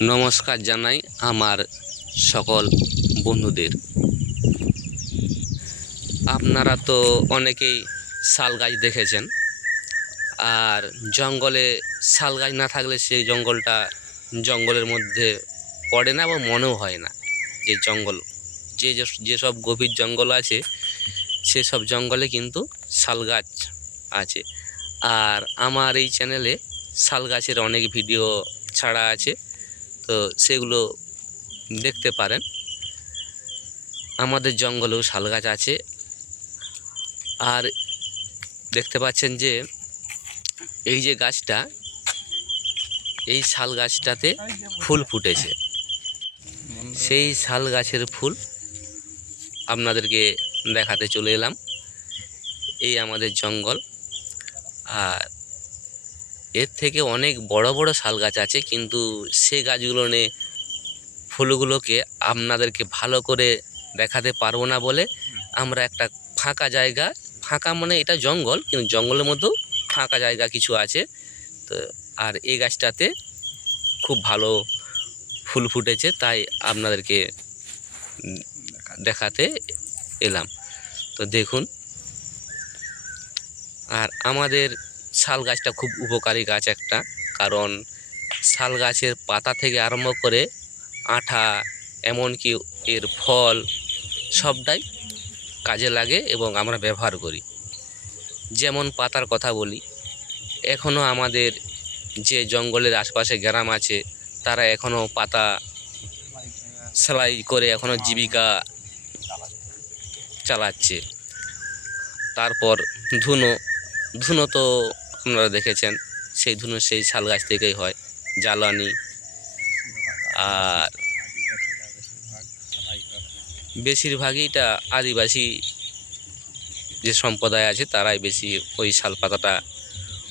নমস্কার জানাই আমার সকল বন্ধুদের। আপনারা তো অনেকেই শাল গাছ দেখেছেন। আর জঙ্গলে শাল গাছ না থাকলে সেই জঙ্গলটা জঙ্গলের মধ্যে পড়ে না বা মনেও হয় না। যে জঙ্গল, যে যেসব গভীর জঙ্গল আছে সেসব জঙ্গলে কিন্তু শাল গাছ আছে। আর আমার এই চ্যানেলে শাল গাছের অনেক ভিডিও ছাড়া আছে। তো সেগুলো দেখতে পারেন। আমাদের জঙ্গলেও শাল গাছ আছে। আর দেখতে পাচ্ছেন যে, এই যে গাছটা, এই শাল গাছটাতে ফুল ফুটেছে। সেই শাল গাছের ফুল আপনাদেরকে দেখাতে চলে এলাম। এই আমাদের জঙ্গল। আর এর থেকে অনেক বড় বড় শাল গাছ আছে, কিন্তু সে গাছগুলো নিয়ে ফুলগুলোকে আপনাদেরকে ভালো করে দেখাতে পারব না বলে আমরা একটা ফাঁকা জায়গা, ফাঁকা মানে এটা জঙ্গল, কিন্তু জঙ্গলের মধ্যেও ফাঁকা জায়গা কিছু আছে। তো, আর এই গাছটাতে খুব ভালো ফুল ফুটেছে, তাই আপনাদেরকে দেখাতে এলাম। তো দেখুন, আর আমাদের শাল গাছটা খুব উপকারী গাছ একটা। কারণ শাল গাছের পাতা থেকে আরম্ভ করে আঠা, এমনকি এর ফল সবটাই কাজে লাগে এবং আমরা ব্যবহার করি। যেমন পাতার কথা বলি এখনও আমাদের যে জঙ্গলের আশপাশে গ্রাম আছে, তারা এখনও পাতা সেলাই করে এখনও জীবিকা চালাচ্ছে। তারপর ধুনো ধুনো তো আপনারা দেখেছেন, সেই ধুনো সেই শাল গাছ থেকেই হয়, জ্বালানি আর বেশিরভাগই এটা আদিবাসী যে সম্প্রদায় আছে, তারাই বেশি ওই শাল পাতাটা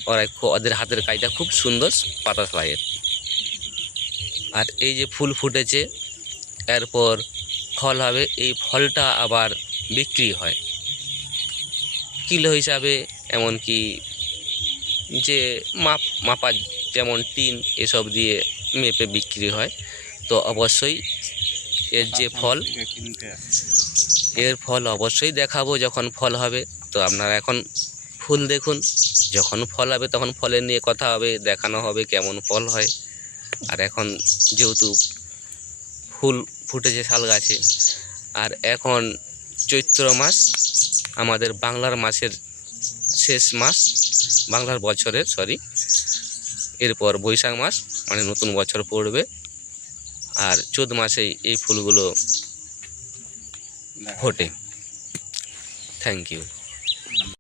ওরা ওদের হাতের কাজটা খুব সুন্দর পাতা সেলাইয়ের আর এই যে ফুল ফুটেছে, এরপর ফল হবে, এই ফলটা আবার বিক্রি হয়। কিলো হিসাবে, এমনকি যে মাপ মাপা যেমন টিন এসব দিয়ে মেপে বিক্রি হয় তো অবশ্যই এর যে ফল এর ফল অবশ্যই দেখাবো যখন ফল হবে। তো আপনারা এখন ফুল দেখুন যখন ফল হবে তখন ফলের নিয়ে কথা হবে দেখানো হবে কেমন ফল হয়। আর এখন যেহেতু ফুল ফুটেছে শাল গাছে আর এখন চৈত্র মাস আমাদের বাংলার মাসের শেষ মাস বাংলার বছরে সরি এরপর বৈশাখ মাস মানে নতুন বছর পড়বে। আর চোদ্দ মাসেই এই ফুলগুলো ফোটে। Thank you